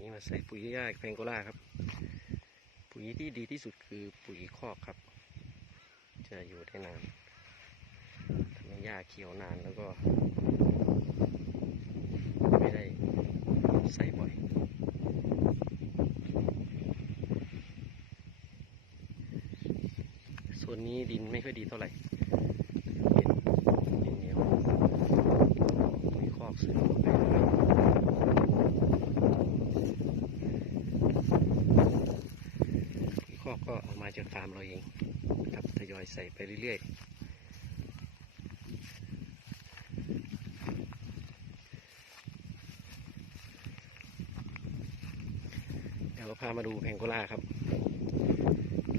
นี่มาใส่ปุ๋ยหญ้าแพงโกล่าครับ ปุ๋ยที่ดีที่สุดคือปุ๋ยคอกครับ จะอยู่ได้นานทำให้หญ้าเขียวนานแล้วก็ ไม่ได้ใส่บ่อยส่วนนี้ดินไม่ค่อยดีเท่าไหร่ดินเหนียวปุ๋ยคอกซื้อมาแพงครับปุ๋ยคอ ก็เอามาจากฟาร์มเราเองครับทยอยใส่ไปเรื่อยๆเดี๋ยวเราพามาดูแพงโกล่าครับ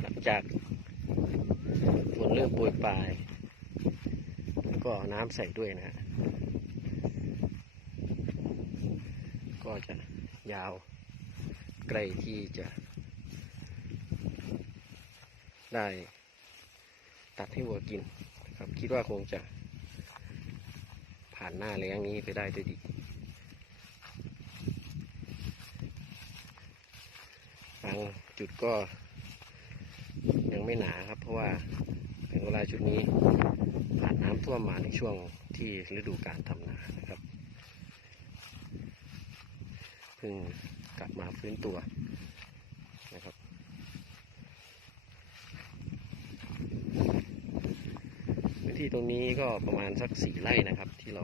หลังจากฝนเริ่มโปรยปลายแล้วก็น้ำใส่ด้วยนะฮะก็จะยาวไกลที่จะ ได้ตัดให้วัวกินนะครับ คิดว่าคงจะผ่านหน้าแล้งนี้ไปได้ด้วยดีบางจุดก็ยังไม่หนาครับ เพราะว่าเป็นเวลาชุดนี้ผ่านน้ำท่วมมาในช่วงที่ฤดูการทำนานะครับเพิ่งกลับมาฟื้นตัวนะครับ พื้น ที่ตรงนี้ก็ประมาณสักสี่ไร่นะครับ ที่เรา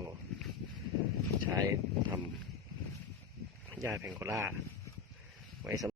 ใช้ทำหญ้าแพงโกล่าไว้สำ